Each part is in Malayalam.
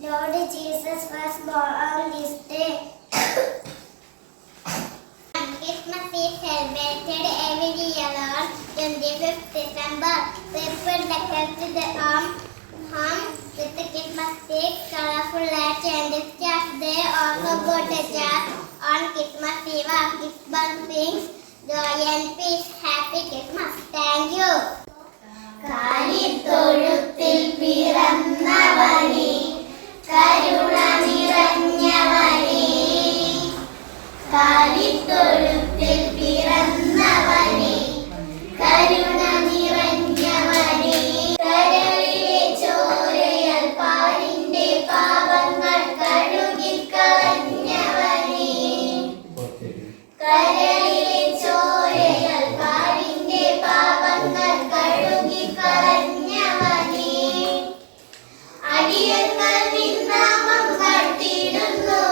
Lord Jesus was born on this day. Christmas is celebrated every year on 25th December. People decorate the home with the Christmas tree, colorful lights and stars. They also go to church on Christmas Eve. Christmas brings joy and peace. Happy Christmas. Thank you. കാലിത്തൊഴുത്തിൽ പിറന്നവനേ കരുണ നിറഞ്ഞവനേ കാലിത്തൊഴുത്തിൽ പിറന്നവനേ കരുണ നിറഞ്ഞവനേ കരളിലെ ചോരയാൽ പാരിന്റെ പാപങ്ങൾ കഴുകിക്കളഞ്ഞവനേ കരളിലെ ചോരയാൽ പാരിന്റെ പാപങ്ങൾ കഴുകിക്കളഞ്ഞവനേ അടിയങ്ങൾ നിന്നാമം കാട്ടിടുന്നു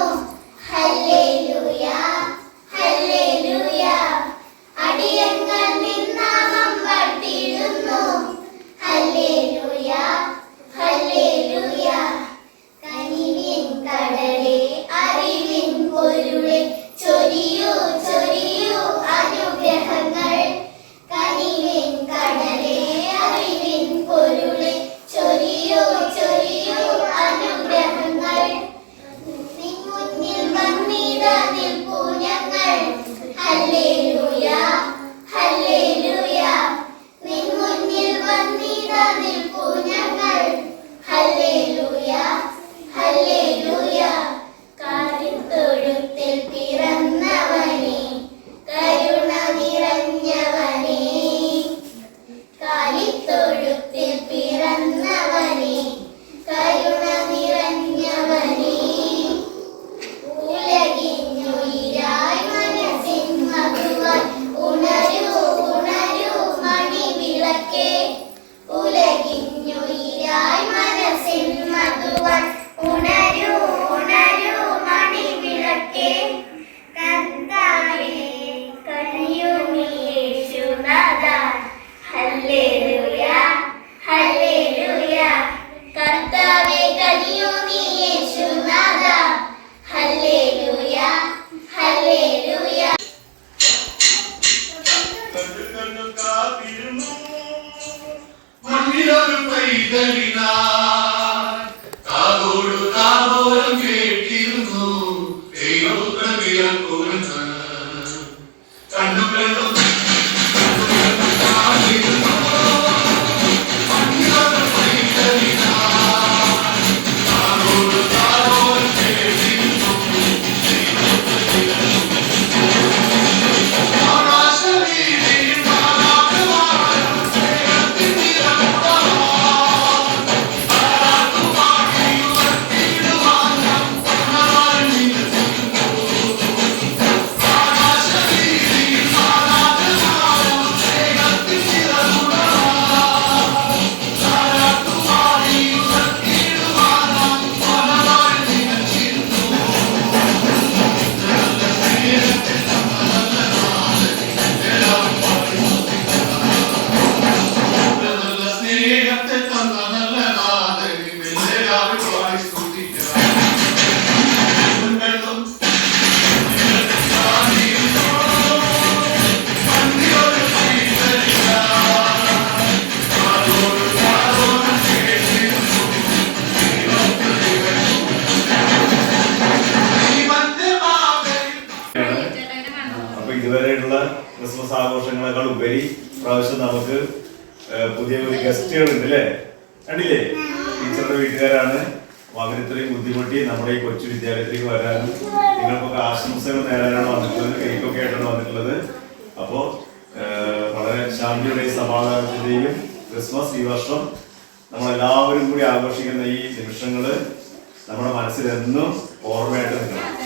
ക്രിസ്മസ് ആഘോഷങ്ങളെക്കാൾ ഉപരി പ്രാവശ്യം നമുക്ക് പുതിയ പുതിയ ഗസ്റ്റുകൾ ഉണ്ട് അല്ലേ? കണ്ടില്ലേ? ടീച്ചറുടെ വീട്ടുകാരാണ്. അവർ ഇത്രയും ബുദ്ധിമുട്ടി നമ്മുടെ ഈ കൊച്ചു വിദ്യാലയത്തിലേക്ക് വരാനും നിങ്ങൾക്കൊക്കെ ആശംസകൾ നേടാനാണ് വന്നിട്ടുള്ളത്. കേക്കൊക്കെ ആയിട്ടാണ് വന്നിട്ടുള്ളത്. അപ്പോ വളരെ ശാന്തിയുടെയും സമാധാനത്തിന്റെയും ക്രിസ്മസ് ഈ വർഷം നമ്മളെല്ലാവരും കൂടി ആഘോഷിക്കുന്ന ഈ നിമിഷങ്ങള് നമ്മുടെ മനസ്സിൽ എന്നും ഓർമ്മയായിട്ട് നിൽക്കണം.